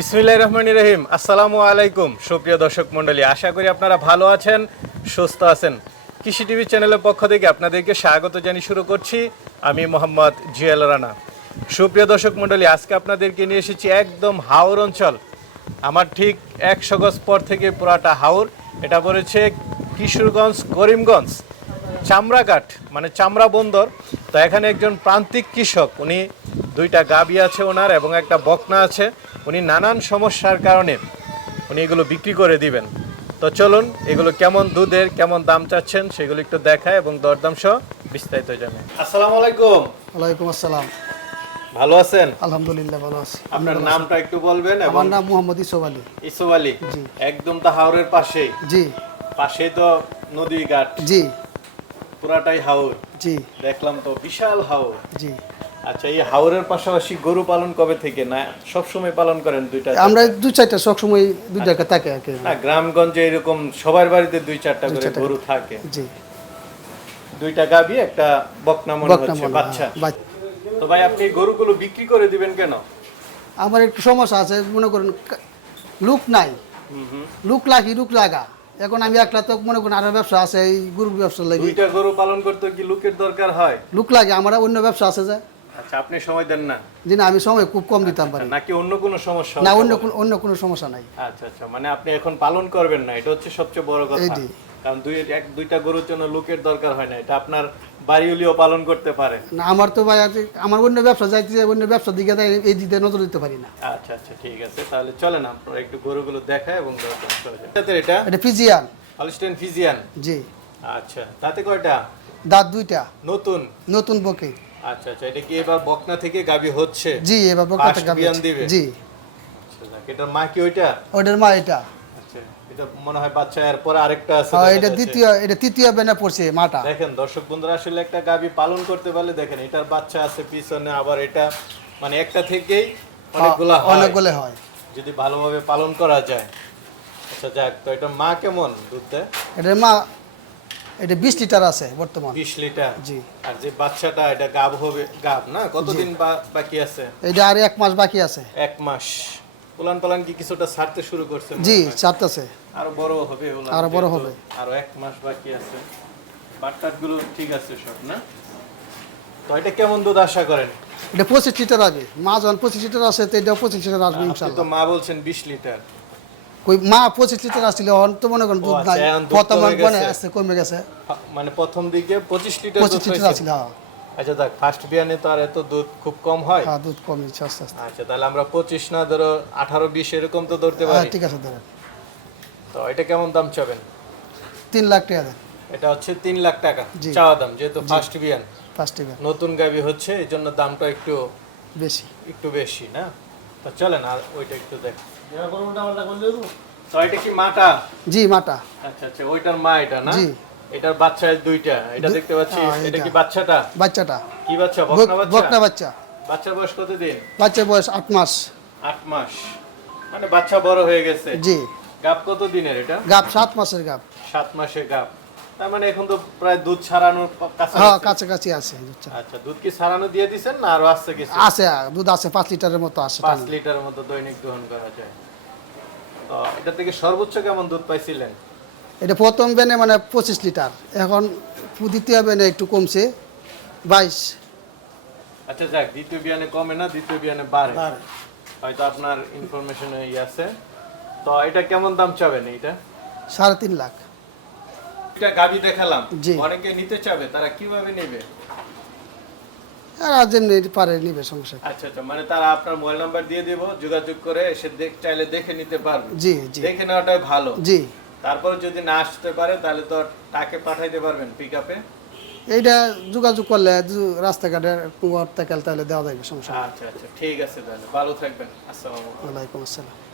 বিসমিল্লাহির রহমানির রহিম। আসসালামু আলাইকুম সুপ্রিয় দর্শক মণ্ডলী, আশা করি আপনারা ভালো আছেন, সুস্থ আছেন। কৃষি টিভি চ্যানেলের পক্ষ থেকে আপনাদেরকে স্বাগত জানিয়ে শুরু করছি আমি মোহাম্মদ জিয়াল রানা। সুপ্রিয় দর্শক মণ্ডলী, আজকে আপনাদেরকে নিয়ে এসেছি একদম হাওর অঞ্চল। আমার ঠিক 100 গজ পর থেকে পুরাটা হাওর। এটা পড়েছে কিশোরগঞ্জ করিমগঞ্জ চামড়াঘাট, মানে চামড়া বন্দর। তো এখানে একজন প্রান্তিক কৃষক, উনি দুইটা গাভী আছে ওনার এবং একটা বকনা আছে। উনি নানান সমস্যার কারণে উনি এগুলো বিক্রি করে দিবেন। তো চলুন এগুলো কেমন দুধের, কেমন দাম চাচ্ছেন সেগুলো একটু দেখায় এবং দরদাম সহ বিস্তারিত জানাই। আসসালামু আলাইকুম। ওয়ালাইকুম আসসালাম। ভালো আছেন? আলহামদুলিল্লাহ ভালো আছি। আপনার নামটা একটু বলবেন? আমার নাম মোহাম্মদ ইসুফ আলী। ইসুফ আলী। জি। একদম তো হাওরের পাশেই? জি। পাশেই তো নদী ঘাট? জি। পুরাটাই হাওর? জি। দেখলাম তো বিশাল হাওর। জি। আচ্ছা, এই হাওরের পাশাপাশি গরু পালন কবে থেকে, না সব সময় পালন করেন? দুইটা? আমরা দুই চারটা সব সময় দুই টাকা থাকে আর কি। না, গ্রামগঞ্জে এরকম সবার বাড়িতে দুই চারটা করে গরু থাকে। জি। দুইটা গাভী, একটা বকনা মনে হচ্ছে বাচ্চা। তো ভাই, আপনি গরুগুলো বিক্রি করে দিবেন কেন? আমার একটু সমস্যা আছে, মনে করেন লুক নাই, লুক লাগা। এখন আমি একলা তো মনে করেন আরো ব্যবসা আছে, এই গরু ব্যবসা লাগে। দুইটা গরু পালন করতে কি লুকের দরকার হয়? লুক লাগে, আমার অন্য ব্যবসা আছে যে। আচ্ছা, আপনি সময় দেন না? জি না, আমি সময় খুব কম দিতাম পারি। নাকি অন্য কোনো সমস্যা? না, অন্য কোনো সমস্যা নাই। আচ্ছা আচ্ছা, মানে আপনি এখন পালন করবেন না, এটা হচ্ছে সবচেয়ে বড় কথা। কারণ দুইটা গরুর জন্য লোকের দরকার হয় না, এটা আপনার বাড়িওলিও পালন করতে পারে না। আমার তো ভাই আমার অন্য ব্যবসা যাইতে, অন্য ব্যবসা দিকে এই দিকে নজর দিতে পারি না। আচ্ছা আচ্ছা, ঠিক আছে, তাহলে চলেন আপনারা একটু গরুগুলো দেখায় এবং এটা ফিজিয়ান, হলস্টাইন ফিজিয়ান। জি। আচ্ছা, তাতে কয়টা দাঁত? দুইটা। নতুন? নতুন বকে। আচ্ছা আচ্ছা, এটা কি এবার বকনা থেকে গাবি হচ্ছে? জি, এবার বকনা থেকে গাবি দিবে। জি। আচ্ছা, এটার মা কি ওইটা? ওটার মা এটা। আচ্ছা, এটা মনে হয় বাচ্চা, এরপর আরেকটা আছে। হ্যাঁ, এটা তৃতীয় বেনা পড়ছে মাটা। দেখেন দর্শক বন্ধুরা, আসলে একটা গাবি পালন করতে পারলে দেখেন এটার বাচ্চা আছে পিছনে, আবার এটা মানে একটা থেকেই অনেকগুলো হয় যদি ভালোভাবে পালন করা যায়। আচ্ছা যাক, তো এটা মা কেমন দুধ দেয়? এটার মা এটা 20 লিটার আছে বর্তমান। 20 লিটার? জি। আর যে বাচ্চাটা এটা গাব হবে, গাব না? কতদিন বাকি আছে? এটা আর 1 মাস বাকি আছে। 1 মাস। উলান পালান কি কিছুটা ছাড়তে শুরু করছে? জি, ছাড়তেছে। আরো বড় হবে উলান? আরো বড় হবে। আরো 1 মাস বাকি আছে। বাচ্চাগুলো ঠিক আছে সব, না? তো এটা কেমন দুধ আশা করেন? এটা 25 লিটার আসবে। মা যখন 25 লিটার আসে, তো এটা 25 লিটার আসবে ইনশাআল্লাহ। তো মা বলছেন 20 লিটার। কই মা 25 লিটার আসছিল, এখন তো মনে করেন দুধ নাই, বর্তমান বনে আছে, কমে গেছে। মানে প্রথম দিকে 25 লিটার দুধ 25 লিটার আসছিল। আচ্ছা দেখ, ফার্স্ট বিয়ানে তো আর এত দুধ খুব কম হয়। হ্যাঁ, দুধ কমছে আস্তে আস্তে। আচ্ছা, তাহলে আমরা 25 না, ধরো 18 20 এরকম তো ধরতে পারি। হ্যাঁ, ঠিক আছে ধরেন। তো এটা কেমন দাম চাবেন? 3 লাখ টাকা দেন। এটা হচ্ছে 3 লাখ টাকা চাওয়া দাম, যেহেতু ফার্স্ট বিয়ান, নতুন গাবি হচ্ছে, এই জন্য দামটা একটু বেশি না? তো চলেন আর ওইটা একটু দেখ। তো এটা কি মাটা? জি, মাটা। আচ্ছা আচ্ছা, ওইটার মা এটা না? জি। এটার বাচ্চা দুইটা, এটা দেখতে পাচ্ছি। এটা কি বাচ্চাটা? বাচ্চাটা কি বাচ্চা? বকনা বাচ্চা? বকনা বাচ্চা। বাচ্চার বয়স কত দিন? বাচ্চার বয়স 8 মাস। 8 মাস, মানে বাচ্চা বড় হয়ে গেছে। জি। গাব কত দিনের এটা? গাব 7 মাসের গাব। 7 মাসের গাব, তার মানে এখন তো প্রায় দুধ ছাড়ানোর কাছাকাছি। হ্যাঁ, কাছাকাছি আছে দুধ। আচ্ছা, দুধ কি ছাড়ানো দিয়ে দিবেন না আরো আছে কিছু? আছে, দুধ আছে 5 লিটারের মতো আছে। 5 লিটারের মতো দৈনিক দহন করা যায়। তো এটা থেকে সর্বোচ্চ কেমন দুধ পাইছিলেন? এটা প্রথম বেনে মানে 25 লিটার, এখন দ্বিতীয় বেনে একটু কমছে 22। আচ্ছা যাক, দ্বিতীয় বিয়ানে কমে না, দ্বিতীয় বিয়ানে বাড়ে হয়তো, আপনার ইনফরমেশনে আছে। তো এটা কেমন দাম চাবেন? এটা 3.5 লাখ। এটা গাবি দেখালাম, অনেকে নিতে চাবে, তারা কিভাবে নেবে? আর যেমনি পারে নিবে, সমস্যা। আচ্ছা আচ্ছা, মানে তারা আপনার মোবাইল নাম্বার দিয়ে দেব, যোগাযোগ করে এসে চাইলে দেখে নিতে পারবে। জি জি, দেখে নেওয়াটাই ভালো। জি। তারপর যদি না আসতে পারে তাহলে তো টাকে পাঠাইতে পারবেন পিকআপে। এইটা যোগাযোগ করলে রাস্তাঘাটে তাহলে দেওয়া যাবে, সমস্যা। আচ্ছা আচ্ছা, ঠিক আছে, তাহলে ভালো থাকবেন। আসসালামু আলাইকুম। ওয়ালাইকুম আসসালাম।